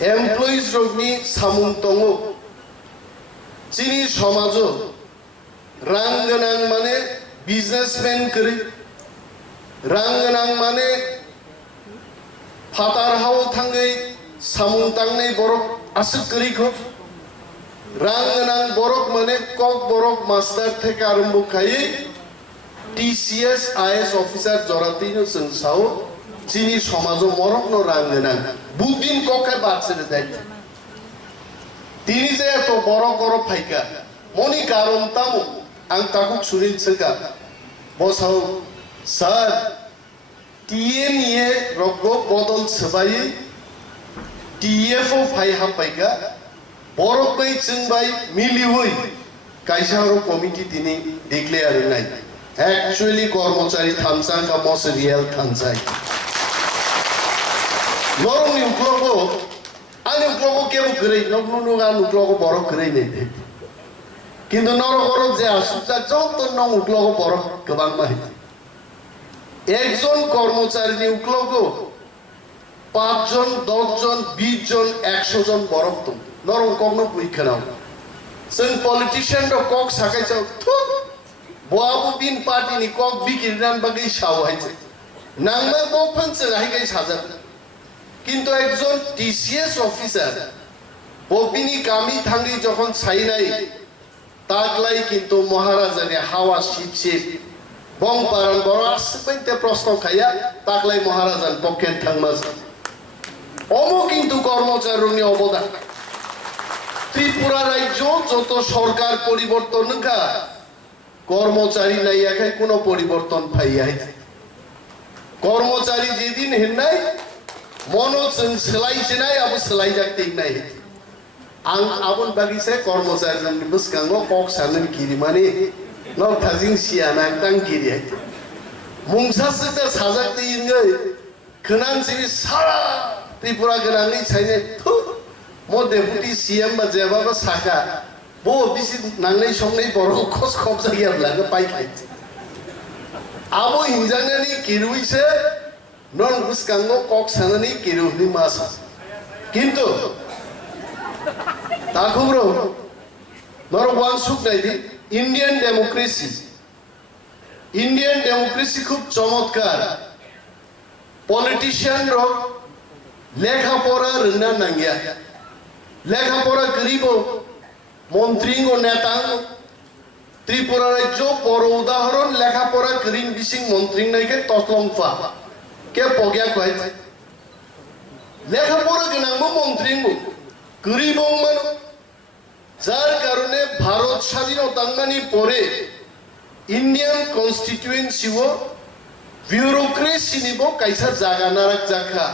एमप्लयिज रगनि सामुं दङो चिनि समाजो रां गोनां माने बिजनेसमेन करि रां गोनां माने फातार हाव थाङै सामुं तांनै बरक आसु करिखो रां गोनां बरक माने ककबरक मास्टार থেকে आरम्भ खायै टीसीएस आईएएस ऑफिसर जरातीनो जों साव चिनि समाजो मरकनो रां गोनां बुदिन कके बातसे दे তিনি যে এত বড় বড় ফাইকা মনি কারণ তামু আং তাকু সুরিল সেকা বসাও স্যার টিএ নিয়ে রগ বদল সবাই টিএফও ফাই হাপাইকা বড় কই চিংবাই মিলি হই কাইসারো কমিটি তিনি ডিক্লেয়ার নাই অ্যাকচুয়ালি কর্মচারী থানসাং কা মস রিয়েল থানসাই নরমনি উগ্রগো आंनि उग्रगो केबो गरै नगनु आं उग्रगो बरक गरै नै किन्तु नरगरो जे आसुजा जत नং उग्रगो बरक गोबां माहि एकजन कर्मचारीनि उग्रगो 5 जन 10 जन 20 जन 100 जन बरक दं नरं कगनो बुइखानाव जों पलिटिशियन द कक साखायसाव बआबो बिन पार्टीनि कक बिकिरनान बागै सावहायसे नांमा गफनसे हायगाय साजा কিন্তু একজন টিসিএস অফিসার বপিনি কামি থাঙ্গি যখন ছাইনাই তাগলাই কিন্তু মহারাজানে হাওয়া শিপশিপ বং পারান বড় আসপেতে প্রশ্ন খাইয়া তাগলাই মহারাজান পক্ষে থাংমাস অমো কিন্তু কর্মচারীর অবদান ত্রিপুরা রাজ্য যত সরকার পরিবর্তন কা কর্মচারী নাই একাই কোনো পরিবর্তন পাইয়াই কর্মচারী যেদিন হেননাই মনো सोलायजेनाय अब सोलायजाक्तिं नाय आं आबन बागिसे कर्मचारीनि बुसकांगो कक सानन गिरिमानि न थाजिं सियाना तां गिरि मुंसासो ता साजाक्ति इंगै खोनांसि सारा त्रिपुरा गोनांनि साइने थु मो डेपुटी सीएम बा जेबाबा साका बो बिसि नांनाय संनाय बर खस खब जायाब्ला पाइखाय आबो हिंजांगानि किरुइसे non buscango kok sanani kiruhni mas kintu takubro nor wan suk nai di indian democracy khub chamatkar politician rok lekha pora rna nangya lekha pora garibo মন্ত্রী ও নেতা ত্রিপুরা রাজ্য বড় উদাহরণ লেখা পড়া গ্রিন বিসিং মন্ত্রী নাইকে ততলংফা কে পগিয়া কয় লেখাপড়া গনাংবো মন্ত্রীবো গরিব মান যার কারণে ভারত স্বাধীনতাঙ্গানি পরে ইন্ডিয়ান কনস্টিটিউয়েন্সিও বিউরোক্রেসি নিব কাইসা জায়গা নারাক জাখা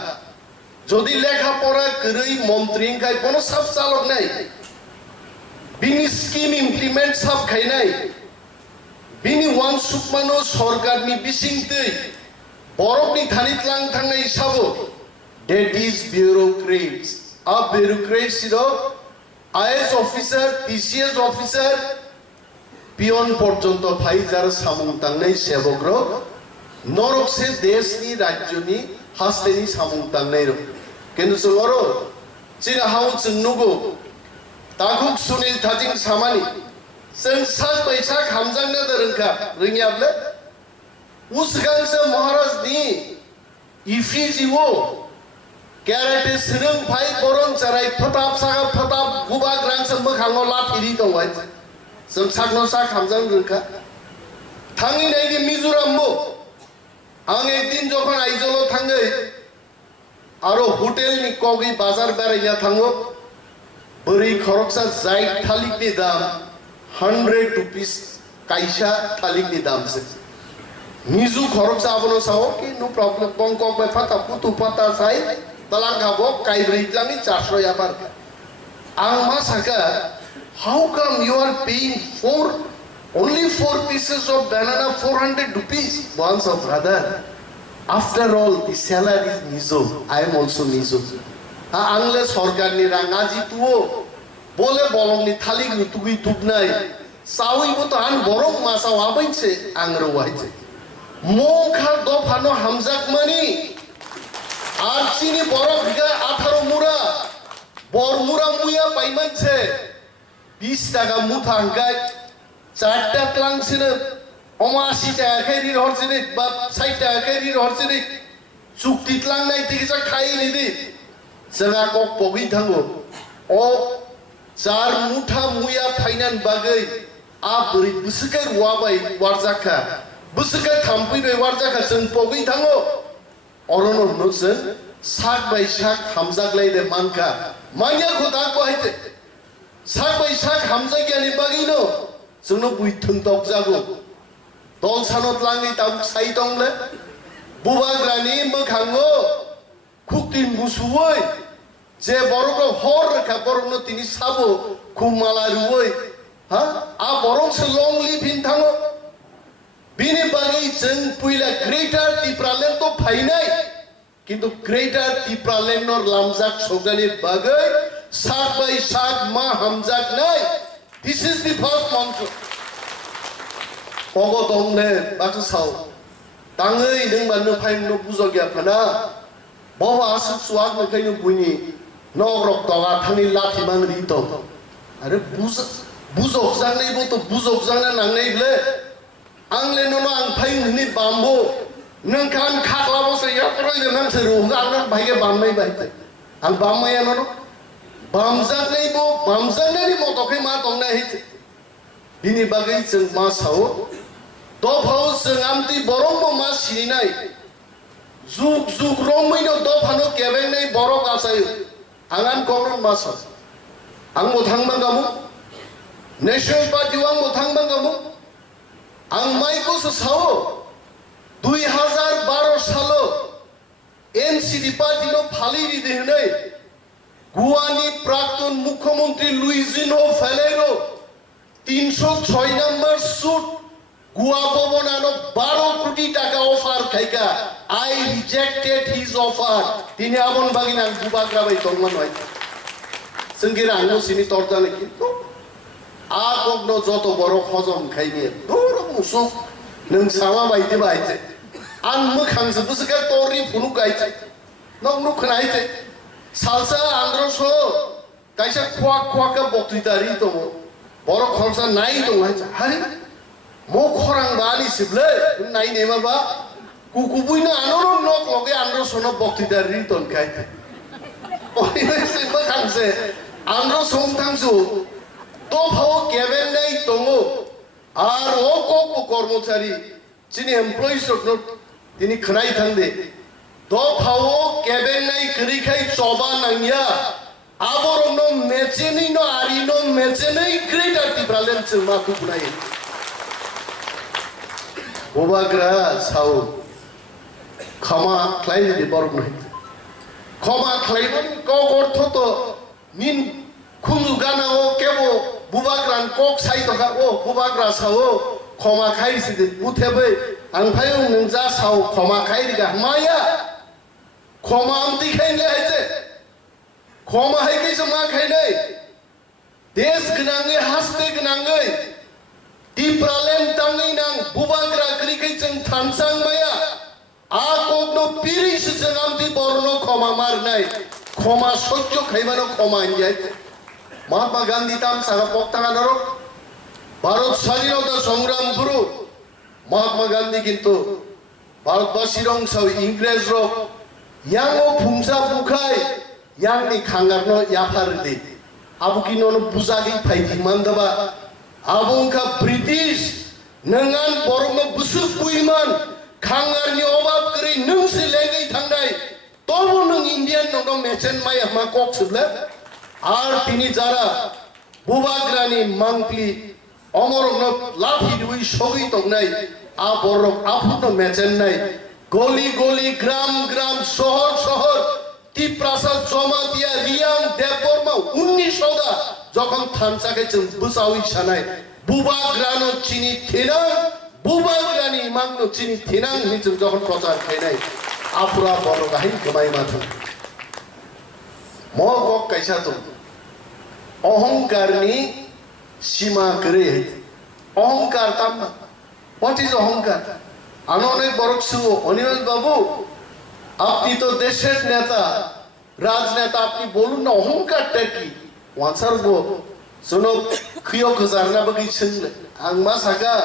যদি লেখাপড়া গরই মন্ত্রী কাই কোনো সব চালক নাই বিনি স্কিম ইমপ্লিমেন্ট সব খাই নাই বিনি ওয়ান সুকমানো সরকারনি বিসিংতৈ বরকনি থানিত লাং থাংনাই হিসাবো that is bureaucrats a bureaucrats ছিল IAS officer TCS officer peon পর্যন্ত ভাই যারা সামুং তাংনাই সেবকর নরকসে দেশনি রাজ্যনি হাস্তেনি সামুং তাংনাই র কিন্তু সর চিনা হাউ চিন্নুগো তাকুক সুনিল থাজিং সামানি जों सात पैसा खामजांना दरंखा रोङियाब्ला उसगांसो महाराजनि इफिजिवो क्यारेटे सिरं फाइ बरं चाराय फताब सागा फताब गुबा ग्रांसो मोखाङो लाफिरि दंवाय जों सागनो सा खामजां रोंखा थाङि नायनि मिजोरामबो आं एकदिन जखन आइजोल थाङै आरो हटेलनि कगै बाजार बेरायना थाङो बोरै खरकसा जाय थालिकनि दाम 100 rupees kaisa thalik ni dam se mizu khorok sa abono sao ki no problem bongkok be phata putu pata sai talang gabo kai britlangi 400 yapar ang masaka how come you are paying for only 4 pieces of banana 400 rupees once of brother after all the salary is mizo I am also mizo angle sarkar ni rangaji tuo बोले बोलंगनि थालिक रुतुगि तुगनाय सावैबो तो आन बरं मासाव आबायसे आं रवायसे मोखा दफानो हामजाक मानि आरसिनि बरं बिगा 18 मुरा বরমুরা মুয়া পাইমানছে 20 টাকা মুঠা হাঙ্গাই 4 টাকা লাংছিনে 80 টাকা খাইরি হরছিনে বা 60 টাকা খাইরি হরছিনে চুক্তি লাংনাই থেকে খাই নিদি जोंहा ककबोरक थांगो अ जार मुठा मुया फाइनान बागै आ बोरै बुसुकै वाबाय वारजाखा बुसुकै थांफैबाय वारजाखा जों पगै थांगो अरन नोजों साक बाय साक हामजागलायदे मानका मानिया खदाक बाहायते साक बाय साक हामजागियानि बागैनो जोंनो बुइथों दक जागो दल सानत लाङै दाउ साइ दंले बुबाग्रानि मोखाङो खुक्तिन मुसुवै जे बर'नो हर रेखा बर'नो तिनि साबो खुमाला रुवै हा आ बर'सो लं लिभिन थाङो बिनि बागै जों पुइला ग्रेटार टिप्रालेण्ड तो फाइनाय किन्तु ग्रेटार टिप्रालेण्ड नर लामजाक सगानि बागै साक बाय साक मा हामजाक नाय दिस इज द फर्स्ट मंत्र पगो दंने बाथो साव ताङै नों मानो फाइनो बुजो गया फना बाबा आसु सुवाग नखैनो बुइनि नगरक दगा थांनि लाथि मांरि दं आरो बुजक जानायबो तो बुजक जाना नांनायले आंले ननो आं फाइनि बामबो नों खान खाख्लाबोसो या प्रयजन नांसो रोगानो भाइगे बामनाय बायते आं बामनाया ननो बामजानायबो बामजानायनि मदखै मा दंना हेते बिनि बागै जों मा सावो दफाव जों आमति बरंबो मा सिनाय जुग जुग रमैनो दफानो केबेंनाय बरक आसायो आंगान गरन मासा आं मोथांबांगामु नेशनल पार्टी आं मोथांबांगामु आं माइकोसो सावो 2012 सालो एनसीडी पार्टीनो फालिरि देहनै गुवानि प्राक्तन मुख्यमंत्री लुइजिनो फेलेरो 306 नंबर सूट गुवा भवनानो 12 कोटी टाका offer खाइका I rejected his offer तिनी आबन बागिना बुबाग्रा बाय दंमोन बाय जोंगिरा आंनो सिनि तर्दाने किन्तु आ गगनो जतो बरो खजम खाइबे दोर मुसु नों सामा बायदि बायते आं मोखांसो बुसका तोरि फुनु गायते नों नु खोनायते सालसा आंद्रसो काइसा क्वा क्वा का बक्तिदारि दङ बरो खरसा नाय दङ हारि मो खरां बानि सिबले नाय नेमाबा कुकुबुइनो आनरो नक लगे आनरो सोनो बक्तिदारि तन खायते ओइसे मोखांसे आनरो सोंथांसु तो भाव केबेन नाय दङ आर ओ ककबो कर्मचारी जिनि एमप्लयिज नो तिनि खनाय थांदे तो भाव केबेन नाय करिखाय चबा नांया आबरनो मेचेनि नो आरिनो मेचेनै ग्रेटार टिप्रालेण्ड चमा कुकुनाय बुबाग्रा साव क्षमा खालायनो बरक नहीं क्षमा खालायबन कक अर्थ तो निन खुनु गानाओ केबो बुबाग्रान कक साइतखा ओ बुबाग्रा साव क्षमा खायसिदे बुथेबै आं फायौ नों जा साव क्षमा खायरिगा माया क्षमा आमति खायले हायजे क्षमा हायखैसो मा खायनै देश गोनाङै हास्ते गोनाङै टिप्रालेण्ड ताङै नां बुबाग्रा करिखै जों थानसां माया आ कगनो पिरिस जों आमति बरनो क्षमा मारनाय क्षमा सह्य खायबानो क्षमा इन्जाय महात्मा गांधी ताम सागा पक्तागानरो भारत स्वाधीनता संग्राम गुरु महात्मा गांधी किन्तु भारतबासी रंसाव इंग्रेज रक यांगो फुंसा बुखाय यांगनि खांगारनो याफारदि आबुकिनो बुजागि फाइदि मानदबा आबुंखा ब्रिटिश नंगान बरनो बुसुक बुइमान खांगारनि अभाब करै नोंसो लेङै थांनाय तबो नों इन्डियान नंगौ मेचेन माय मा कक सुबले आर तिनि जारा बुबाग्रानि मांक्लि अमरनो लाफि दुइ सगै तंनाय आ बरक आफुनो मेचेन नाय गली गली ग्राम ग्राम शहर शहर टिप्रासा जमा दिया रियां देबबर्मा 1900 যখন থানসাকে जों बुसावि सानाय बुबाग्रानो चिनि थेना बुबाग्रानि मांनो चिनि थेनां नि जों जखन प्रचार खायनाय आफुरा बर गाहाय गमाय माथो म गक कैसा दं अहंकारनि सीमा करे अहंकार ताम व्हाट इज अहंकार आनो अनेक बरक सुओ अनिल बाबू আপনি তো দেশের নেতা রাজনেতা আপনি বলুন না অহংকারটা কি ওয়ানসারবো जोनो खियो खजारना बगी छनले आं मा सागा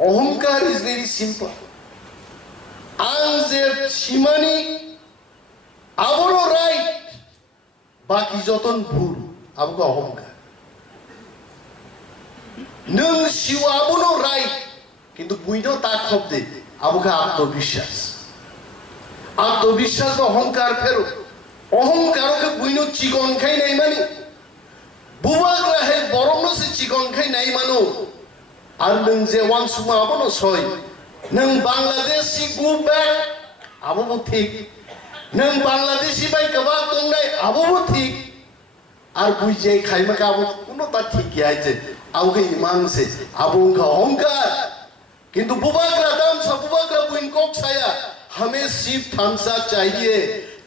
अहंकार इज वेरी सिंपल आं जे सीमानि आबरो राइट बाकी जतन भूल आबको अहंकार नों सिवा आबनो राइट किंतु बुइनो ता खबदे आबको आत्मविश्वास तो अहंकार फेरो अहंकारके बुइनो चिकन खाइ नै मानि बुबाग्रा है बरमनो से चिकन खाइ नाइ मानो आर नों जे वान सुमा आबनो सय नों बांलादेशी गो बैक आबो ठीक नों बांलादेशी बाय कबा तंगनाय आबो ठीक आर बुइजे खाइमा काबो कुनो ता ठीक याइजे आउगे इमान से आबो का अहंकार किंतु बुबाग्रा दाम सब बुबाग्रा बुइन कोक छाया हमें सिर्फ थामसा चाहिए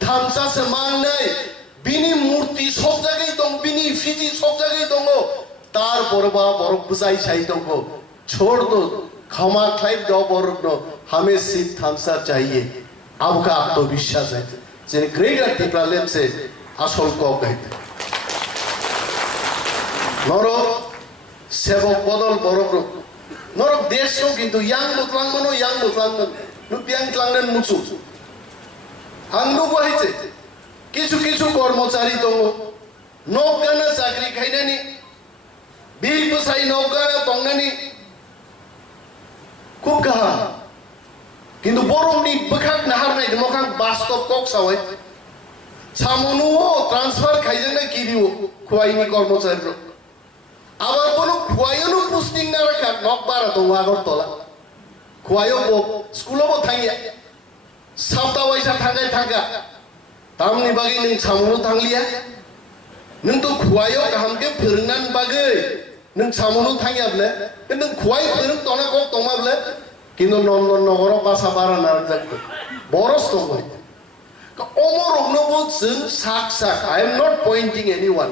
थामसा से मांगनाय बिनी मूर्ति सब जगह दं बिनी फिजी सब जगह दंगो तार बरबा बरफ बुजाई छाई दंगो छोड़ दो क्षमा खाइब दो बरफ दो हमें सिर्फ थामसा चाहिए आपका आत्मविश्वास है जे ग्रेटर टिप्रा से आसल को कहते नरो सेवक बदल बरफ नरो देश नो किंतु यांग मुतलांगनो नुपियां क्लांगन मुचु आंगनु बहायचे किछु किछु कर्मचारी दङ नौगाना चाकरी खाइनानि बिल बसाइ नौगाना दंनानि खुब गाहाम किन्तु बरमनि बोखाक नाहारनाय मोखां बास्तव कक सावै सामनु ट्रान्सफार खाइजोंना किरियो खुवाइनि कर्मचारी आबार बनो खुवाइनो पोस्टिं ना राखा नक बारा दङ आगरतला खुवायो स्कुलावबो थांगिया साप्ता वाइसा थांगा तामनि बागै नों सामनु थांलिया नों तो खुवायो गाहामके फोरोंनान बागै नों सामनु थांगियाब्ले नों खुवाय फोरों तना कक तमाब्ले किन्तु नन्दन नगराव बासा बारा नारजाखो बरस दंबाय अमरकनोबो जों साक आई एम नट पॉइंटिं एनीवन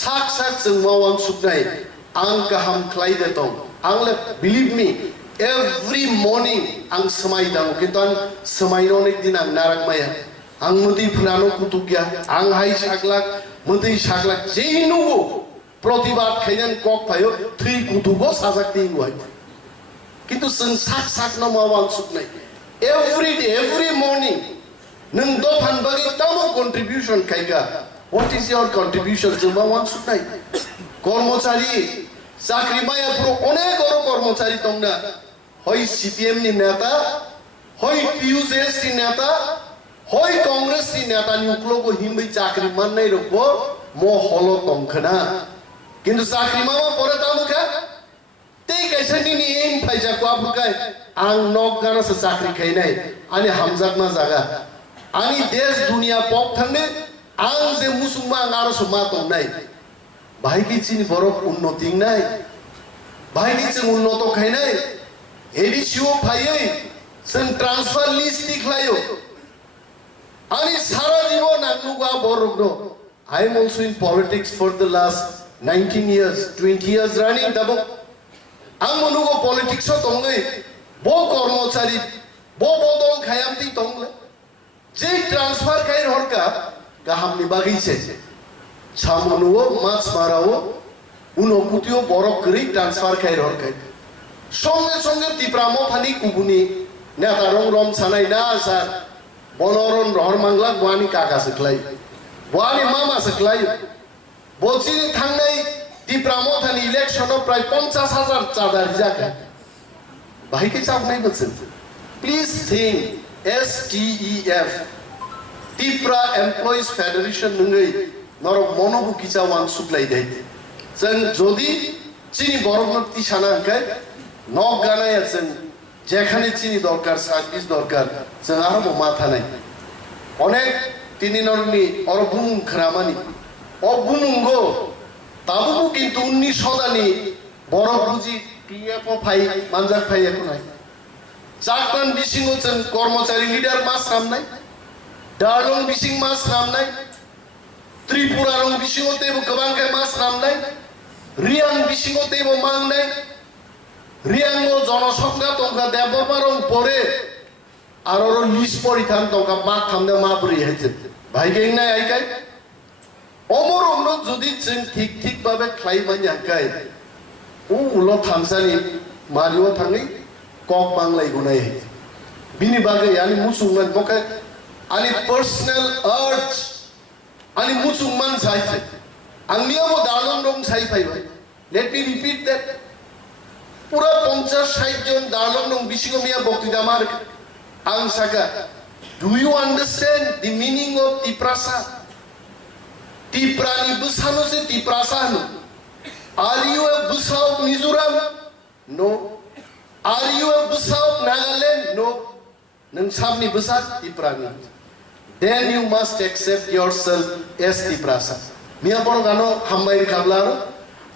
साक जों मावान सुखनाय आं गाहाम खालायदो दं आंले बिलिभ मी एवरी मर्निं आं समायदां किन्तु आं समायनो एक दिन आं नारागमाया आं मोदै फुनानो कुतुगिया आं हाय सागलाक मोदै सागलाक जेनुगो प्रतिबाद खायनान कक फायो थै कुतुगो साजाक दिगुय किन्तु जों साक न मावान सुखनाय एवरी डे एवरी मर्निं नों दफान बागै तामो कन्ट्रिबिउशन खायगा व्हाट इज योर कन्ट्रिबिउशन जों मावान सुखनाय कर्मचारी चाकरी मायाफ्रो अनेक कर्मचारी दंना हय सीपीएम नि नेता हय पीयूजेस नि नेता हय कांग्रेस नि नेता नि उक्लोगो हिमबै चाकरी माननाय रखबो मो हलो तंखना किन्तु चाकरी मामा परे तामुखा ते कैसनि नि एम फाइजा को आफुकाय आं नक गाना से चाकरी खाइनाय अनि हामजाकमा जागा अनि देश दुनिया पक थांने आं जे मुसुमा आरो समा तंनाय भाइकी चिनि बरफ उन्नति नाय भाइकी जों उन्नत खाइनाय एडिसिओ फायै जों ट्रान्सफार लिस्ट दिखलायो अनि सारा जीवन आंनुगा बरफनो I am also in politics for the last 19 years 20 years running दबो आं मनुगो पॉलिटिक्स दंगै बो कर्मचारी बो बदल खायामति दंले जे ट्रान्सफार खाइ हरका गाहामनि बागैसे सामनुओ माछ माराओ उनो कुतियो बरफ करि ट्रान्सफार खाइ हरका संगे तिप्रामो थानि कुबुनि नेता रं रम सानाय ना सार बनरन रहर मांगला वानि काका सकलाय वानि मामा सकलाय बोलसिनि थांनाय तिप्रामो थानि इलेक्शन प्राय 50,000 चादार जाका बाहिके चापनाय बचन please think STEF Tipra Employees Federation नंगै नर मनोबु किचा वान सुक्लाय दे जों जदि चिनि बरफनो तिसाना हंखाय नक गानाया जों जेखाने चिनि दरकार सार्भिस दरकार जों आरो मा थानाय अनेक तिनि नरनि अर बुनुं खरामानि अ बुनुंगो ताबुबो किन्तु 19 सदानि बरफ बुजि PFO फाइ मानजाक फाइ एखनाय जाकन बिसिङो जों कर्मचारी लिडार मास रामनाय दारलं बिसिङ मास रामनाय त्रिपुरा रं बिसिङो तेबो गोबांखाय मास रामनाय रियां बिसिङो तेबो मांनाय रियांगो जनसंख्या तंखा देबरमा रं परे आरो लिस्ट परिथान तंका मा खामदे मा बोरै हायजे भाइगै नाय आइकाय अमर अमनो जुदि जों थिक भाबे खालायमान याखाय उल थांसानि मारियाव थाङै कक बांलायगौ नाय बिनि बागै आनि मुसलमान बके आनि पर्सनेल अर्ज आनि मुसलमान साइसे आंनियाबो दालं दं साइ फायबाय लेट मी रिपीट दैट पूरा 50-60 जन दालं दं बिसिगो मिया बक्तिदा मार आं सागा do you understand the meaning of Tiprasa तिप्रानि बुसानो से Tiprasa no are you a busa of Mizoram no are you a busa of Nagaland नो नों साबनि Busa तिप्रानि then you must accept yourself as tiprasa मिया बर गानो हामबाय खाबलार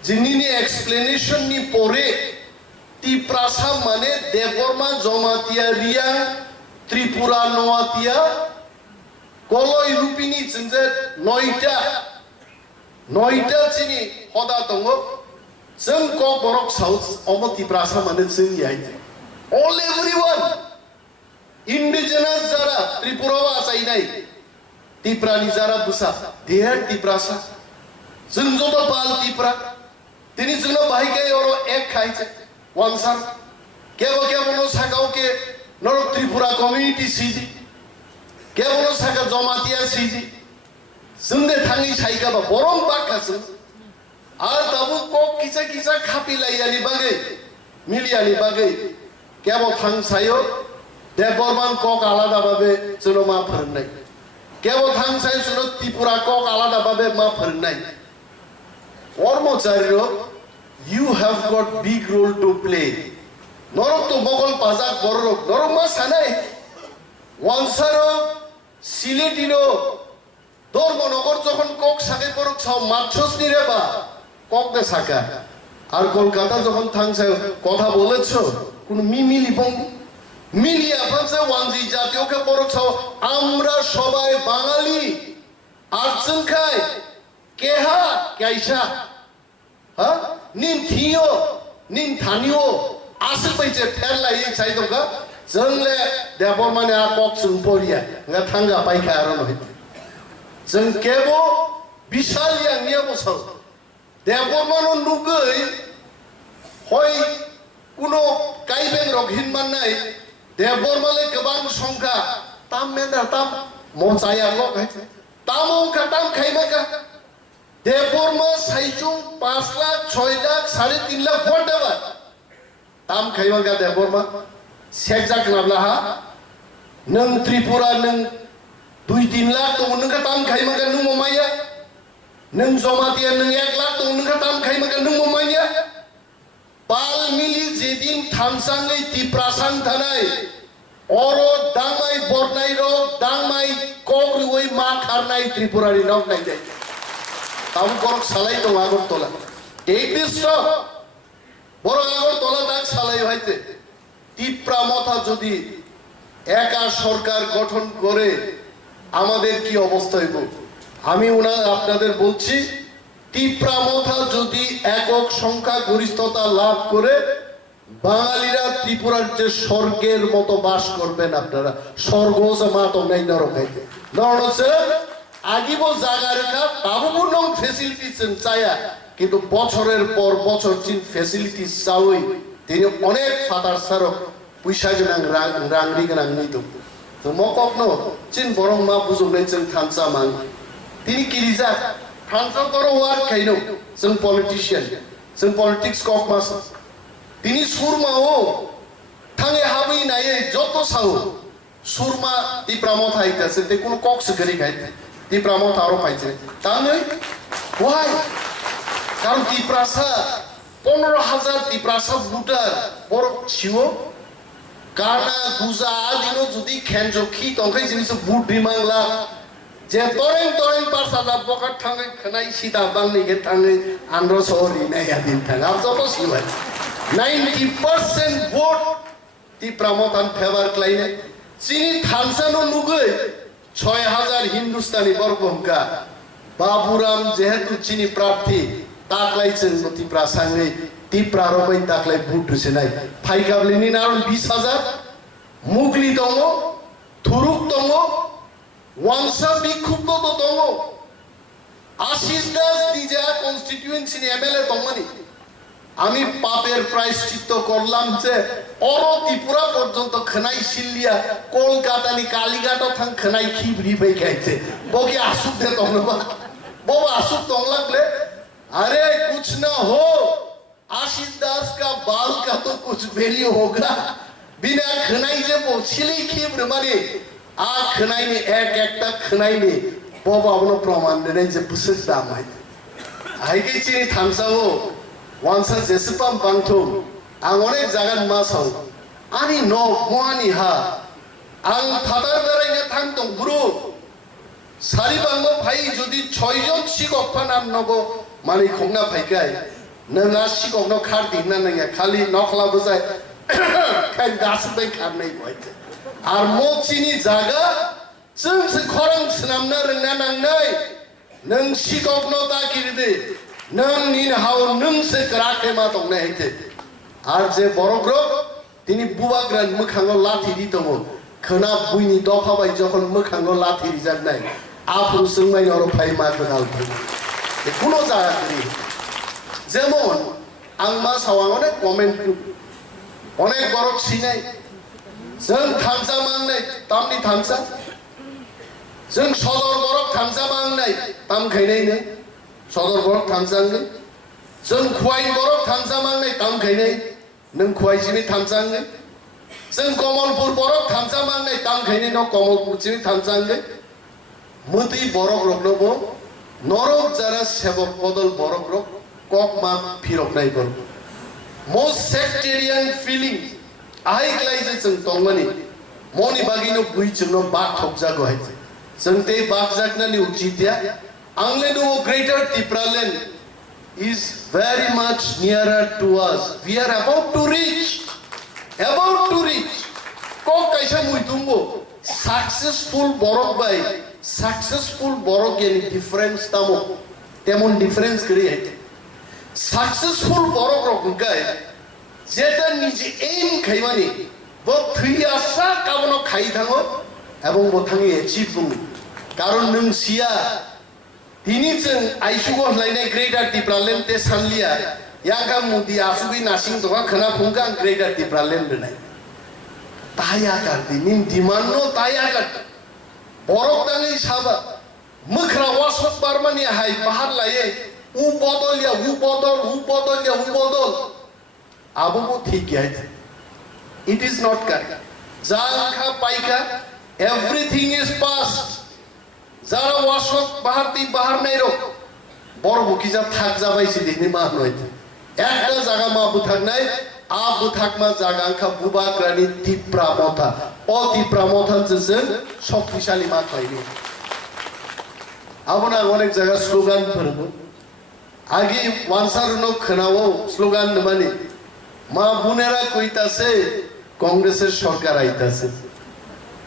जिनिनि एक्सप्लेनेशन नि परे तिप्रासा माने देबरमा जमातिया रिया त्रिपुरा नवातिया कलय रुपिनी चिनजे नयटा चिनि हदा दङ जों ककबरक साउथ अम तिप्रासा माने जों याय all everyone indigenous jara Tripura आसायनाय तिप्रानि जरा बुसा देर तिप्रासा जों जतो बाल तिप्रा तिनि जोंनो बाहायके अरो एक खाइছে वानसार केबो सागाव के नर त्रिपुरा कम्युनिटी सिजि केबो सागा जमातिया सिजि जोंने थाङै साइकाबा बरम बाखासो आर दाबो कक किसा खापिलायानि बागै मिलियानि बागै केबो थां सायो देबरमान कक आलादा भाबे जोंनो मा फोरोंनाय केबो थां सायो जोंनो त्रिपुरा कक आलादा भाबे मा फोरोंनाय कर्मचारिरो you have got big role to play norok to mogol pazak borok norok ma sanai wansaro siletino dormonogor jokhon kok sake borok chao matchos ni রে বা কক দে সাকা আর কলকাতা যখন থাংছে কথা বলেছো কোন মিমিলি বং মিলিয়া ফাংছে ওয়ানজি জাতীয়কে বড় ছাও আমরা সবাই বাঙালি আর্জন খাই কেহা কাইসা হ্যাঁ নিন থিও নিন থানিও আসে পাইছে ফেরলাই চাইদোগা जोंले देबरमाने आ कक जों परिया nga थांगा पाइखा आरो नय जों केबो बिशालिया निया बसाव देबरमानो नुगै हय कुनो काइबें रगहिन माननाय देबरमाले गोबां संख्या ताम मेना ताम मजाया गक ताम अंका ताम खाइमाका देबरमा साइजुं 5 लाख 6 लाख 3.5 लाख whatever ताम खाइमाका देबरमा सेकजा कनाब्लाहा नों त्रिपुरा नों 2-3 लाख दङ नोंखा ताम खाइमाका नों ममाया नों जमातिया नों 1 लाख दङ नोंखा ताम खाइमाका नों ममाया पाल मिलि जेदिन थामसाङै तिप्रासां थानाय अरो दांमाय बरनाय रक दांमाय कग्रिवै मा खारनाय त्रिपुरानि नक नायजाय ताम करक सालाय दङ आगरतला टेक दिस स्टप बर आगरतला दाग सालाय हयते तिप्रा मथा যদি একা সরকার গঠন করে আমাদের কি অবস্থা হইব আমি আপনাদের বলছি তিপ্রা মথা যদি একক সংখ্যা গরিষ্ঠতা লাভ করে বাঙালিরা ত্রিপুরার যে স্বর্গের মতো বাস করবেন আপনারা স্বর্গ মাতো নাই নরক হইতে নরছে আগিবো জায়গা রেখা তাবো নং ফ্যাসিলিটিস চায়া কিন্তু বছরের পর বছর চিন ফ্যাসিলিটিস চাওই তিনি অনেক ফাদার সারক পয়সা গোনাं রাংরি गोनां নিতো তো মককনো চিন বরং মা বুজুগনাই जों थानसा मान তিনি কিরিজা थानसा कर वार्ड खाइनो जों पलिटिशियन जों पलिटिक्स कक मास তিনি सुरमाओ थाङे हाबै नायै যত साव सुरमा तिप्रामो थाइतासे ते कुन कक सगरी खाइ तिप्रामो थारो पाइছে ताङै वाइ কারণ तिप्रासा 15,000 तिप्रासा भोटार बर छिओ काना गुजा आदिनो जुदि खेनजखि तंखै जिनिस बुट रिमांला जे तरें पारसादा बकाट थाङै खनाय सिदा बांनिगे थाङै आन्ध्र सहरनि नाया दिन थाङ अब जत सिबाय 90% भोट तिप्रामतान फेभार क्लाइने चिनि थानसानो नुगै 6000 हिन्दुस्तानी बरगमका बाबुराम जेहेतु चिनि प्रार्थी ताकलाय जों तिप्रा सांगै तिप्रा रबै ताकलाय भोट होसेनाय फाइकाबलिनि नाम 20,000 मुगली दङ थुरुक दङ वांसा बिखुब्द दङ आशिष दास निजा कन्स्टिट्युएन्सिनि एमएलए दंमोन আমি পাপের প্রায়শ্চিত্ত করলাম যে অর ত্রিপুরা পর্যন্ত খনাই সিলিয়া কলকাতানি কালীঘাট থাং খনাই খিবরি ফে খাইছে বকি আসুক দে তংবা বাবা আসুক তং লাগলে अरे कुछ ना हो आशीष दास का बाल का तो कुछ वैल्यू होगा बिना खनाई जे वो सिली खिब्र माने आ खनाई ने एक एकटा खनाई ने बाबा अपनो प्रमाण ने जे बुसक दाम है आइगे चिनि थामसाओ वांसा जेसेपाम बांगथो आं अनेक जागान मासाव आनि न मोआनि हा आं थादार बेरायनो थां दं ब्रु सारिबांगो भाई जुदि 6 जन सिगकफा नाम नगो माने खंना फाइकाय नोंआ सिगकनो खार दिना नङा खालि नखलाबो जाय खाय गासबै खारनाय बयते आर मोचिनि जागा जोंसो खरं सनामना रोंना नांनाय नों सिगकनो दाकिरदे नों निन हाव नोंसो कराखे मा दंना हेते आर जे बरग्र तिनि बुवाग्रान मोखाङाव लाथि दि दङ खोना बुइनि दफाबाय जखन मोखाङाव लाथि रिजानाय आफु सोंनाय अर फाइ मा गोनाल एखुनो जायाखै जेमन आं मा सावां अनेक कमेन्ट अनेक बरक सिनाय जों थामसा मांनाय तामनि थामसा जों सदर बरक थामसा मांनाय ताम खायनायनो सदर बरक थामसांनो जों खुवाइ बरक थामसा मांनाय ताम खायनाय नों खुवाइसिनि थामसांनो जों कमलपुर बरक थामसा मांनाय ताम खायनाय न कमलपुरसिनि थामसांनो मति बरक रखनबो नरक जारा सेबक बदल बरक रक ककमा फिरक नायबर मोस्ट सेक्टेरियन फीलिंग आइ ग्लाइजे जों दंमोनि मनि बागिनो बुइजोंनो बाग थकजागो हाय जों ते बाग जागनानि उचितिया आंले नो Greater Tipra land is very much nearer to us we are about to reach ko kaisa muitumbo successful borok by successful borok yani difference tamo temon difference kri hai successful borok rok gai jeta nije aim khaimani bo thiyasa kabono khai thango ebong bo thangi achieve bung karon nung sia tini jeng aisugo lainai greater Tipra land te sanlia yaga mudi asubi nasing toka khana phungka greater Tipra land nai taya karti nin dimanno taya kart borok dangi saba mukra wasok barmani hai bahar laye u bodol abu bo thik hai it is not correct jalkha paika everything is past jara wasok bahar nai ro bor bukija thak jabai si dini ma noi ekta jaga ma buthak nai a buthak ma jaga kha buba krani Tipra motha o Tipra motha jeun শক্তিশালী ma khaini abona onek jaga slogan phorbo agi wansaruno khnawo slogan মানে মা বোনেরা কইতাছে কংগ্রেসের সরকার আইতাছে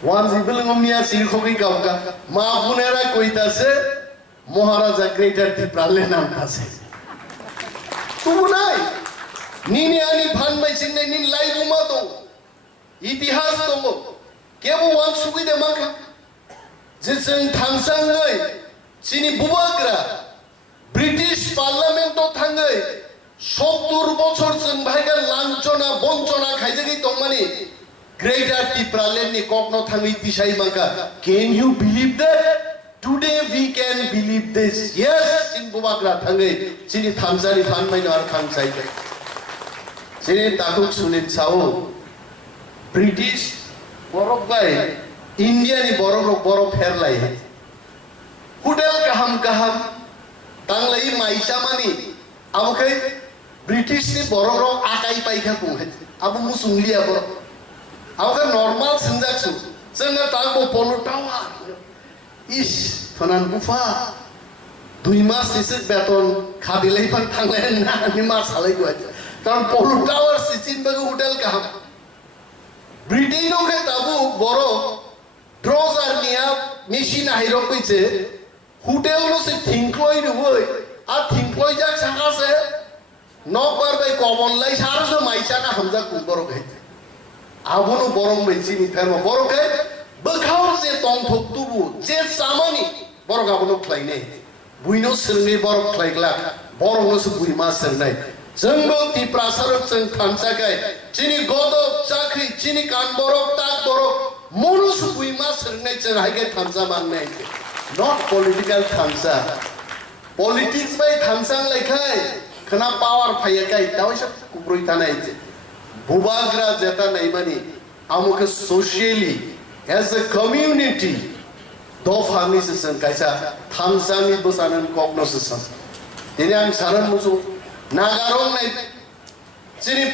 one জিবলং মিয়া সিরখকি গাওকা মা বোনেরা কইতাছে মহারাজা গ্রেটার Tipra লে নামতাছে তুমি নাই নিনি আনি ফান বাইছিন নাই নিন লাইভ উমা তো ইতিহাস তো কেবো ওয়ান সুবিদে মাখা যে जों थांसाङै চিনি বুবাগ্রা ব্রিটিশ পার্লামেন্টও थाङै 70 বছর जों ভাইগা লাঞ্ছনা বঞ্চনা খাইজেগি তংমানি greater Tipra land ni kokno थाङै তিসাই মাখা can you believe that today we can believe this yes চিনি বুবাগ্রা थाङै চিনি থামজানি ফান মাইনো আর খাংসাই চিনি তাকুক সুনিত সাও ব্রিটিশ বরক গায় ইন্ডিয়ানি বরক বরক ফেরলাই হোটেল কাহাম তাংলাই মাইসা মানি আবুকে ব্রিটিশ ni বরক আকাই পাইখা বুङै আবু মুসুংলিয়া বরক আবুকে নরমাল সিনজাকসু जोंना तागो पलुटावा इस फनान बुफा 2 मास एसे बेतन खादिलै फान थांलाय ना नि मास हालै गय कारण पलुटावर सिचिन बगे होटेल काहाम ब्रिटेनो के ताबु बरो ड्रोजार निया मेशिन हाइरो कइसे होटेल नो से थिंक्लय रुबै आ थिंक्लय जा सागासे नकबार बाय कमन लाई सारसो माइसा ना हमजा कुबरो गय आबुनो बरम मैसिनि फेरमा बरके बोखाव जे तंथक तुबु जे सामानि बरक आबनो ख्लायने बुइनो सोरङै बरक ख्लायग्ला बरकनोसो बुइमा सोरनाय जोंबो तिप्रा सरक जों थानसाखाय जिनि गदब चाखै जिनि कान बरक ताक बरक मनुस बुइमा सोरनाय जों हायगे थानसा माननाय नट पलिटिकल थानसा पॉलिटिक्स बाय थांसां लायखाय खना पावर फायखाय दावैसा कुब्रय थानाय बुबाग्रा जेता नायमानि आमुके सोशियली एज अ कम्युनिटी दफानि जों कायसा थांसांनि बसानन कॉग्नोसिस दिनै आं सानन मुसु नागारं नाय जिनि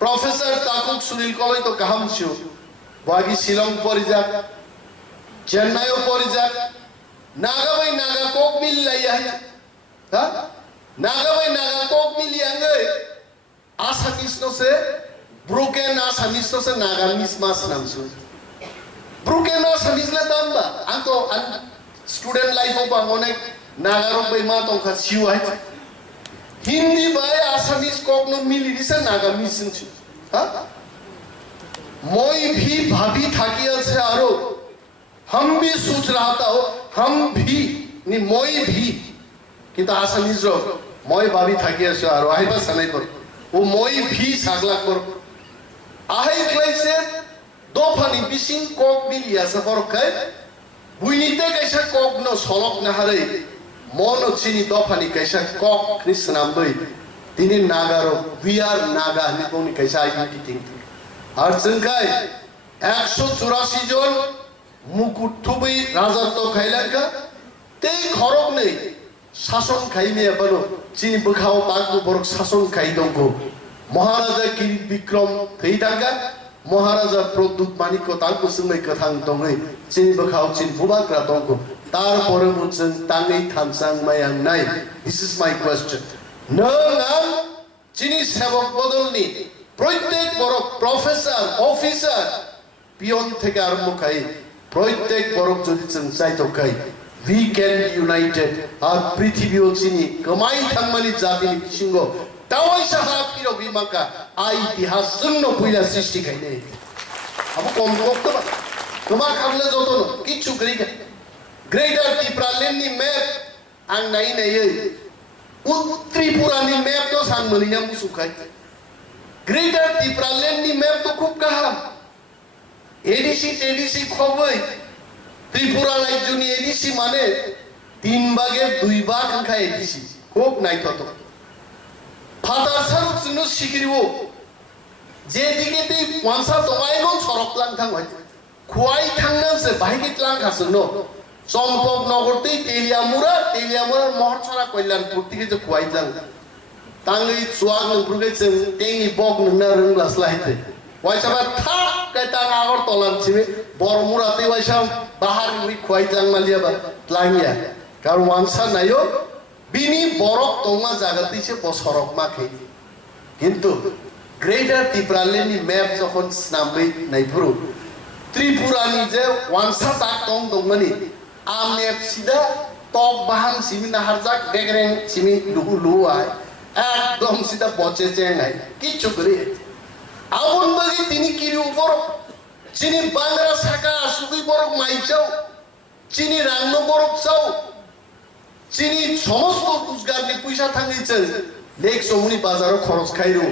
प्रोफेसर ताकुक सुनील कलय तो गाहाम छु बागि शिलं परिजाक चेन्नई परिजाक नागा बाय नागा कोक मिल लाया है हा नागा बाय नागा कोक मिल यांगे आसामिस नो से ब्रोकन आसामिस नो से नागा मिस मास नामसु ब्रोकन आसामिस ले दामबा आंतो स्टूडेंट लाइफ ऑफ अनेक नागा रो बाय मा तंखा सिउ है हिंदी बाय आसामिस कोक नो मिली दिसे नागा मिसिन छु हा moi भी भाभी थाकिया से आरो हम भी सोच रहा था हम भी नि moi भी किंतु आसामिस रो moi भाभी थाकिया से आरो आइ बस नै पर वो moi भी सागला पर आइ क्लाइसे दोफानि बिसिं कोक मिलिया सफर खाय बुइनिते कैसा कोक न सलक न हारै मन चिनि दोफानि कैसा कोक कृष्णनाम बै दिनै नागारो वी आर नागा नि कोनि कैसा आइडेंटिटी আর जोंखाय 184 জন मुकुट थुबै राजत्व खाइलांका ते खरक नै शासन खाइमे बनो चिनि बखाव ताकु बरक शासन खाइ दंगो महाराजा किरीट विक्रम थैदांगा महाराजा प्रद्युत मानिक ताकु सुमै कथां दंगै चिनि बखाव चिनि बुबाग्रा दंगो तार परमु जों ताङै थानसां मायां नाय दिस इज माय क्वेश्चन नों आं चिनि सेवक बदलनि प्रत्येक बरक प्रोफेसर ऑफिसर पियन থেকে আরম্ভ খাই প্রত্যেক বরক যদি जों চাইতखाय we can be united আর পৃথিবী চিনি কমাই থাংমানি জাতিनि बिसिंग दावैसा हा पिरो बिमाका आ इतिहास जोंनो फैला सृष्टि खायने अब कम बक्तबा कमा खामले जतन किछु गैगा ग्रेटर त्रिपुरा लेन्डनि मैप आं नाय नायै त्रिपुरानि मैप तो सान मोनिया मुसुखाय ग्रेटर त्रिपुरा लेन्डनि मैप तो खूब गाहाम एडीसी खबै त्रिपुरा राज्यनि एडीसी माने 3 भागे 2 भाग ओंखा एडीसी खूब नायथत फादार सारुक जोंनो सिगिरिबो जेदिके दै वानसा दमायगन सरकलां थांबाय खुवाय थांनासो बाहायगितलां खासनो चम्पक नगरते तेलियामुरा महरसरा कल्याणपुर दिके जे खुवाय जां ताङै चुवाग नंब्रुगै जों टेंनि बग नोंना रोंलास्लायते वाइसाबा थाक कायता आगर तलानसिमे बरमुराते वाइसा बाहार रि खुवायजां मालियाबा लांगिया कार वानसा नायो बिनि बरक तंमा जागातिसे बसरक माखे किन्तु ग्रेटर त्रिपुरा लेन्डनि मैप जखन स्नामै नायफुरु त्रिपुरानि जे वानसा ताक दं दंमानि आ मैप सिदा टक बाहां सिमि नाहारजाक बेगरें सिमि लुआय एकदम सीधा बचे चेंगाय किछु करे आवन बगी तिनी किरि उपर चिनि बांग्रा साका सुगै बरक माइचाव चिनि रांनो बरक चाव चिनि समस्त रोजगारनि पैसा थाङैचों लेक समनि बाजाराव खरच खाइरु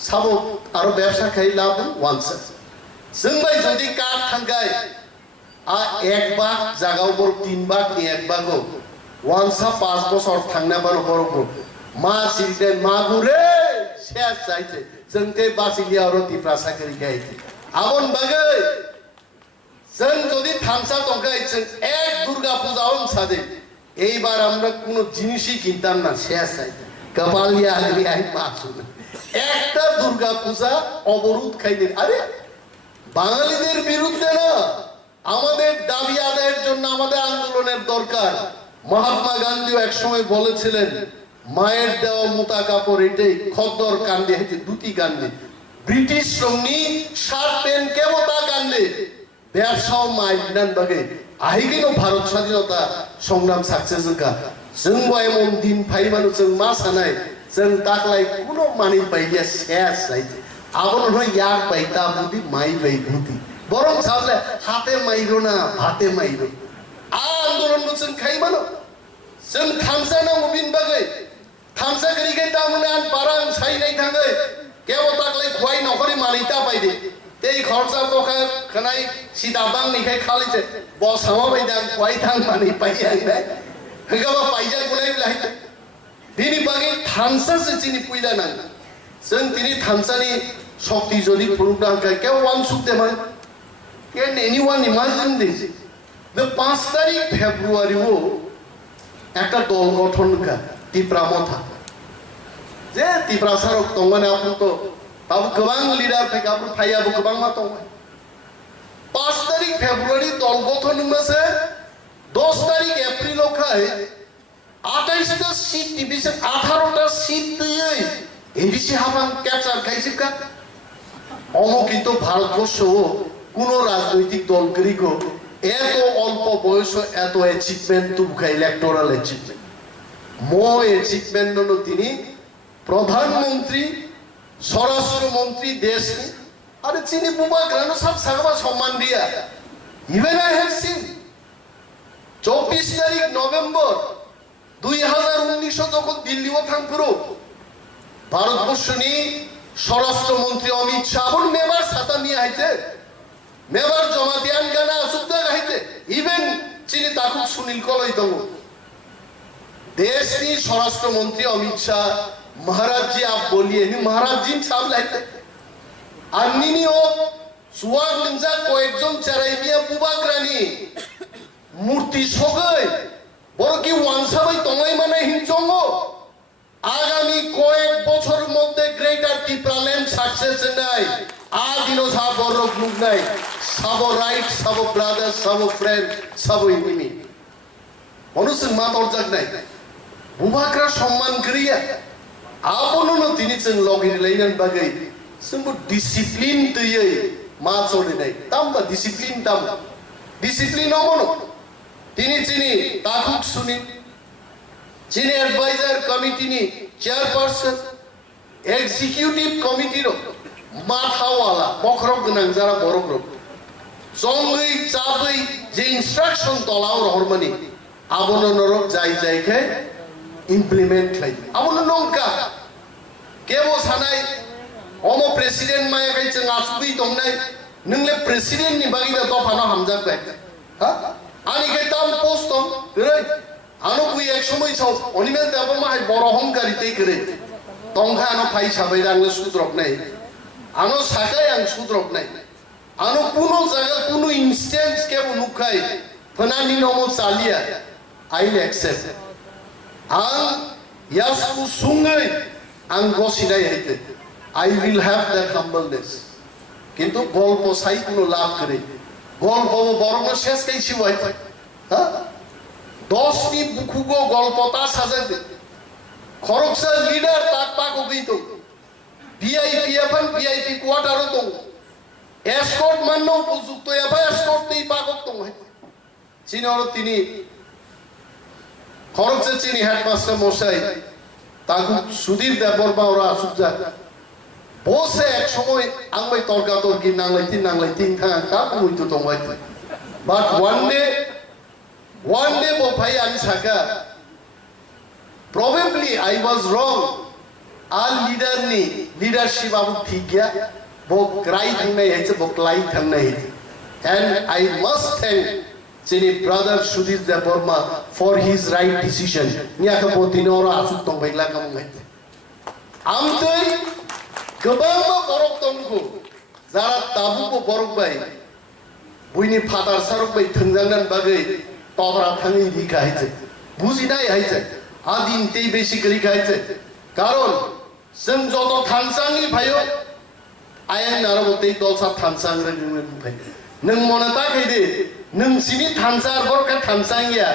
साबो आरो व्यवसा खाइ लाभ वानसा जोंबाय जदि काट थांगाय आ 1 भाग जागाव बर 3 भाग नि 1 भागो वानसा 5 बছর थांना बानो बरक मा सिरिदे मागुरे शेष जायते जोंते बासिलिया आरो तिप्रा साकरि गायते आबन बागै जों जदि थामसा दंखाय जों एक दुर्गा पूजा सादे এইবার আমরা কোনো জিনিসই কিনতাম না শেষ যাইতে কপালিয়া আই মাসুন একটা দুর্গা পূজা অবরোধ খাইতে আরে বাঙালিদের বিরুদ্ধে না আমাদের দাবি আদায়ের জন্য আমাদের আন্দোলনের দরকার মহাত্মা গান্ধী এক সময় বলেছিলেন মায়ের দেওয়া মোটা কাপড় এটাই খদ্দর কান্দে হইতে দুটি কান্দে ব্রিটিশ শ্রমনি শার্ট প্যান্ট কেমতা কান্দে ব্যবসাও মাই বিনান বাগে আহিগিনো ভারত স্বাধীনতা সংগ্রাম সাকসেস का जों बायमन दिन फाइमानो जों मा सानाय जों ताकलाय कुनो मानि बायलिया शेष जायते आबन होय याक बायता बुदि माइ बाय बुदि বরং সামনে হাতে মাইরো না ভাতে মাইরো আন্দোলন जों খাইবানো जों थामसा नांगौ बिन बागै थामसा गरीखाय दामना बारां साइनाय थाङै केव ताकलाय खुवाय नखरि मानिता बायदि ते खरसा बखा खनाय सिदाबां निखाय खालिसे बसामा बायदां खुवाय थां मानि पाइयांनाय हगाबा पाइजा गुनाय लायते दिनि बागै थामसा सिनि पुइला नां जों दिनि थामसानि शक्ति जदि पुरुदां केव वान सुतेमान Can anyone imagine this? The 5 তারিখ ফেব্রুয়ারিও একটা দল গঠন করে ত্রিপুরা মথা যে ত্রিপুরা সারক তঙ্গনে আপনি তো তাও গোবাং লিডার থেকে আপনি ফাইয়াবো গোবাং মা তঙ্গ 5 তারিখ ফেব্রুয়ারি দল গঠন মাসে 10 তারিখ এপ্রিল খায় 28টা সিট ডিভিশন 18টা সিট দিয়ে এডিসি হাবাং ক্যাপচার খাইছে কা অমো কিন্তু ভারতবর্ষ কোন রাজনৈতিক দলগুলিকে এত অল্প বয়সে এত অ্যাচিভমেন্ট তুমকা ইলেকটোরাল অ্যাচিভমেন্ট মো অ্যাচিভমেন্ট হলো তিনি প্রধানমন্ত্রী স্বরাষ্ট্রমন্ত্রী দেশ আরে চিনি বুবা গ্রানো সব সাগবা সম্মান দিয়া ইভেন আই হ্যাভ সিন 24 তারিখ নভেম্বর 2019 যখন দিল্লিও থামপুরো ভারতবর্ষ নি স্বরাষ্ট্রমন্ত্রী অমিত শাহ মেবার সাতা নিয়ে আইছে মেবার জমা দিয়ান গানা সুদ্ধা গাইতে ইভেন চিনি তাকু সুনীল কলই দङ देशनि স্বরাষ্ট্র মন্ত্রী অমিত শাহ महाराज जी आप बोलिए नि महाराज जी साहब लाइते अन्निनिओ सुवाग नंजा कয়েকজন চারাইমিয়া বুবাগ্রানি মূর্তি সগৈ বড় কি ওয়ানসাবাই তঙাই মানে হিনচঙ্গ আগামী কয়েক বছর মধ্যে গ্রেটার ত্রিপুরাল্যান্ড সাকসেস নাই আদিনো সাব বড় গ্রুপ নাই সাব রাইট সাব ব্রাদার সাব ফ্রেন্ড সাব এনিমি মানুষের মা দরজাক নাই বুবাগ্রা সম্মান করিয়া আপননো তিনি जों লগিন লাইনান বাগै जोंबो डिसिप्लिन तयै मा चले নাই तामबा डिसिप्लिन ताम डिसिप्लिन अमनो তিনি চিনি তাকুক শুনি চিনি অ্যাডভাইজার কমিটিনি চেয়ারপারসন এক্সিকিউটিভ কমিটির মাথাওয়ালা বখরক গোনাं যারা বড় গ্রুপ জঙ্গই চাবই যে ইনস্ট্রাকশন তলাও রহরমানি আবনো নরক যাই যাইকে ইমপ্লিমেন্ট লাই আবনো নংকা কেবো সানাই অমো প্রেসিডেন্ট মায়া গাইছে আসুই দংনাই नोंले प्रेसिडेंट नि बागिदा दफानो हामजाक बाय हा आनि गेताम पोस्ट रे आनो कुइ एक समय छ अनिमेल देबरमा हाय बर अहंकारी तै करे तंखा आनो फाइ साबै रांले सुद्रक नै आनो साकाय आं सुद्रक नै आनो कुनो जागा कुनो इंस्टेंस के नुखाय फनानि नमो चालिया आई एक्सेप्ट आं यासु सुङै आं गसिनाय हैते I will have that humbleness কিন্তু গল্প সাই কোনো লাভ করে গল্প বরং শেষ কাইছি হয় হ্যাঁ 10 টি বুকুগো গল্পটা সাজাতে খরকসা লিডার তাক পাকো গইতো ভিআইপি এফএন ভিআইপি কোয়ার্টারও তো এসকর্ট মাননো উপযুক্ত এফআই এসকর্ট তেই পাকো তো হয় চিনর তিনি খরকসা চিনি হেডমাস্টার মশাই তাকু সুধীর দেববর্মা ওরা আসুজা বসে এক সময় আংবাই তর্কাতর্কি নাংলাইতিন থাকা তা কইতো দংবাই but one day bo bhai ani saka probably I was wrong all leader ni leadership abu thik gaya bo krai thangnai haise bo klai thangnai and I must thank Chini brother Sudhir Debbarma for his right decision nya ka bo tinora asuk dongbai la kam ngai amtoi गोबां बरक दंगो Zara ताबुको बरक bye बुइनि father सारक bye थंजांगान बागै तबरा थाङै रिखा हाइছে बुजिनाय हाइছে आदिन तेई basically हाइছে कारण जों जत थानसांनि भायो ion नारबतै दलसा थानसां रोंगोन भाय नों मनता खायदे नोंसिनि थानसार बरका थानसांगिया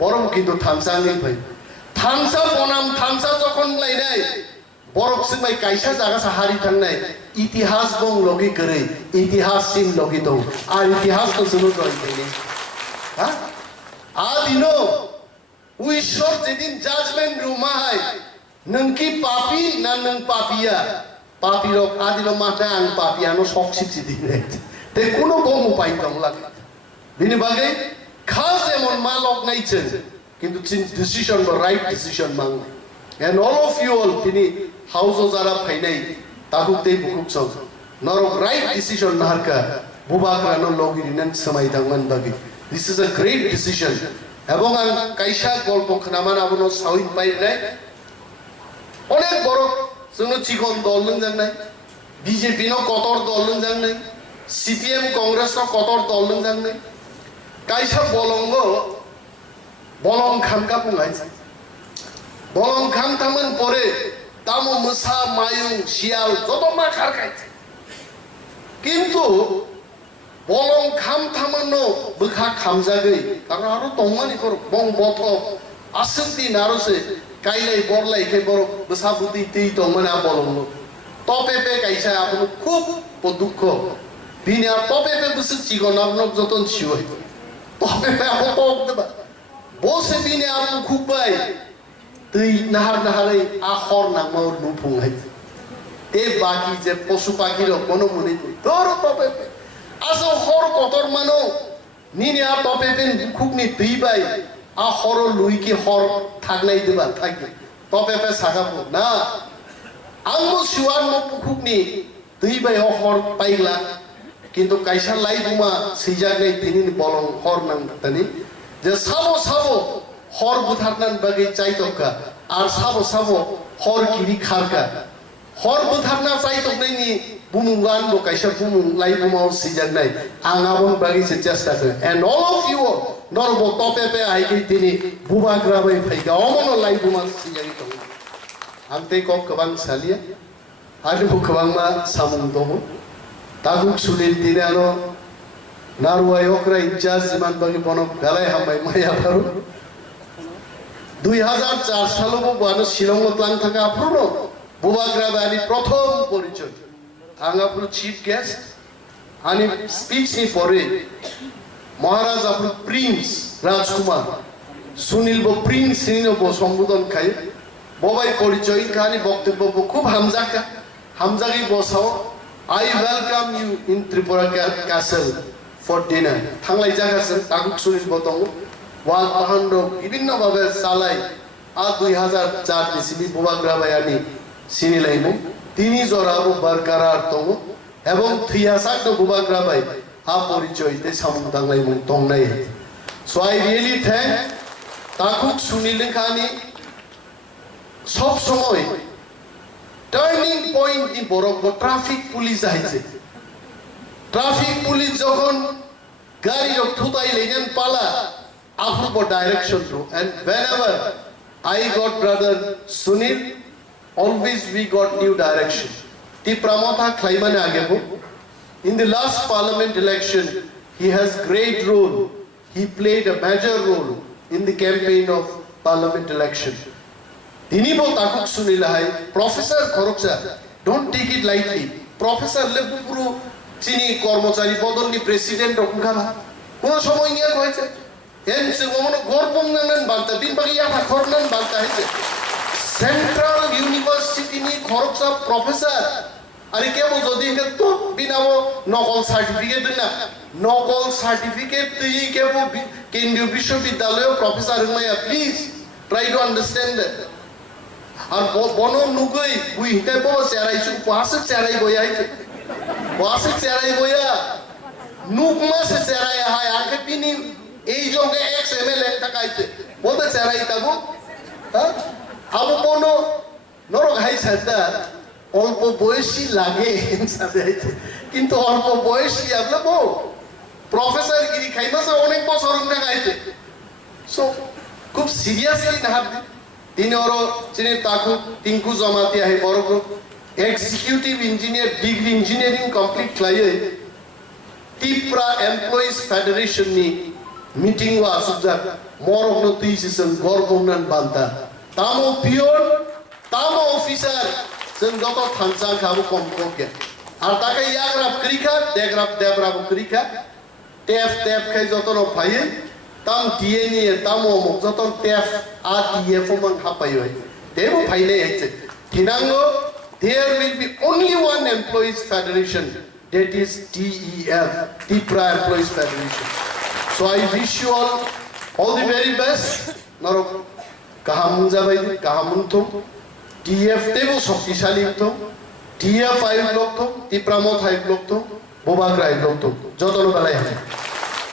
बरम किन्तु थानसांनि भाय थानसा बनाम थानसा जखन लायनाय बरक सिबाय कायसा जागा साहारि थांनाय इतिहास दं लगि करे इतिहास सिम लगि दं आ इतिहास तो जों दंखायनो हा आदिनो उइश्वर जेदिन जाजमेंट रुमा हाय नोंकि पापी ना नों पापिया पापि रक आदिनो माथा आं पापियानो सक्सिसि दिने te kuno bomu pai tong lagi bini bagai khas emon malok naichen kintu decision ba right decision mang and all of you all tini house jara phainai tabuk te bukuk chau norok right decision naharka bubakra no logirinan samai dangman bagi this is a great decision এবং আং কাইসা গল্প খানামান আবনো সাউইন পাই নাই অনেক বড় जोंनो chicken दल नों जांनाय बीजेपी नो कतर दल नों जांनाय सीपीएम कांग्रेस नो कतर दल नों जांनाय काइसा बलंगो बलं खामका बुंगाय बलं खाम थामन परे तामो मोसा मायु शियाल जत मा खारखाय किन्तु बलं खाम थामनो बखा खामजागै कारण आरो दंमानि कर बं बथ आसंति नारसे काइलाई बरलाई के बर बसाबुति ती दंमाना बलंगो तपेपे काइसा आपनो खूब दुख बिना तपेपे बस चिगन आपनो जतन छिवय तपेपे आपो तप देबा बसे बिना आपनो खूब बाय दै नाहार नाहारै आखर नामौ नुफुंहाय ते बाकी जे पशु पाखिर कोनो मुनि तोर तपेपे आसो हर कतर मानो निनिया तपेपेन खुकनि दैबाय आ हर लुइके हर थागनाय देबा थागले तपेपे सागाबो ना आंबो सुवान न खुकनि दैबाय हर पाइला किन्तु काइसा लाइबुमा सैजागनाय दिनिन बलं हर नांगतानि जे साबो साबो हर बुथारनान बागै चाइतका आर साबो साबो हर किरि खारका हर बुथारना चाइतकनायनि बुमुंगान बो काइसा बुमुं लाइबुमाव सैजागनाय आंगाबो बागै चेष्टाखो and all of you नरबो तपेपे आइकै दिनि बुबाग्राबै फैगा अमनो लाइबुमा सैजागि दं आंते कब गोबां सालिया आरो गोबांमा सामुं दङ तागुक सुलिल दिनानो नारुवाय अक्रा इजाज जिमान बागै बन गालाय हामबाय मायाफारु 2004 सालबो बानो शिलंगो प्लान थाका आफुरो बुबाग्राबानि प्रथम परिचय आंगापुर चीफ गेस्ट आनि स्पीच नि परे महाराज आपुर प्रिंस राजकुमार सुनील बो प्रिंस निनो बो सम्बोधन खाय बबाई परिचय खानि बक्तव्य बो खूब हामजागि बसाव I welcome you in Tripura Castle for dinner थांलाय जागासो तागुक सुनील बो दङ वाल पाहान्डो विभिन्न भाबे सालाय आ 2004 निसिबि बुबाग्राबायानि सिनिलायमु তিনি জরাবো বরকরার দङ এবং থিয়াসাক বুবাগ্রাবাই आ परिचयते सामुदांलाय मुं दंनाय so I really thank तागुक Sunil खानि सब समय টার্নিং পয়েন্ট নি বরক ট্রাফিক পুলিশ আইছে ট্রাফিক পুলিশ যখন গাড়ি রক্ষতাই লেগেন পালা আফুব direction to and whenever I got brother Sunil always we got new direction Tipra motha khlaimane agebo in the last parliament election he has great role he played a major role in the campaign of parliament election Dinibo takuk sunilahai professor khoroksa don't take it lightly professor lebupuru chini kormochari bodonni president okungaba kono somoy niya hoyeche ense gomono gorpongnan balta binbagi yata khornan balta hoyeche central university ni khoroksa professor ari kebo jodi to binabo nokol certificate na nokol certificate tui kebo kendriyo bishwabiddyaloy professor maya please try to understand that আর বনো নুগই বুই হিতাই বো চেরাইছু পাসে চেরাই বইয়াইছে পাসে চেরাই বইয়া নুকমাসে চেরাই হায় আকে পিনি এই জঙ্গে x MLA টাকাইছে বলতে চেরাই তাবো হ্যাঁ আবো বনো নরক হাই সাদা অল্প বয়সী লাগে সাথে আইছে কিন্তু অল্প বয়সী আপলা বো প্রফেসর গিরি খাইমাসে অনেক বছর টাকাইছে সো খুব সিরিয়াসলি না হাত तीन और चिने ताकु टिंकु जमाती है बरोको executive engineer degree engineering complete क्लाये टिप्रा एम्प्लॉइज फेडरेशन नि मीटिंग वा सुजा मोरक नो तीसिसन गरगोनन बान्ता तामो पियोन तामो ऑफिसर जों दतो थांचा खाबो कमकोके आर ताके याग्राफ क्रिका देग्राफ देब्राफ क्रिका टेफ खाय जतनो Phaye tam DNA tamo mokjoton tef ATF man hapayo debo phaile hetse tinango there will be only one employees federation that is TEF, Tipra Employees Federation. So I wish you all the very best. Narok kahamun jabai kahamun thum TF tebo শক্তিশালী thum TF 5 lok thum Tipra mo 5 lok thum Bobak rai lok thum jotolo balai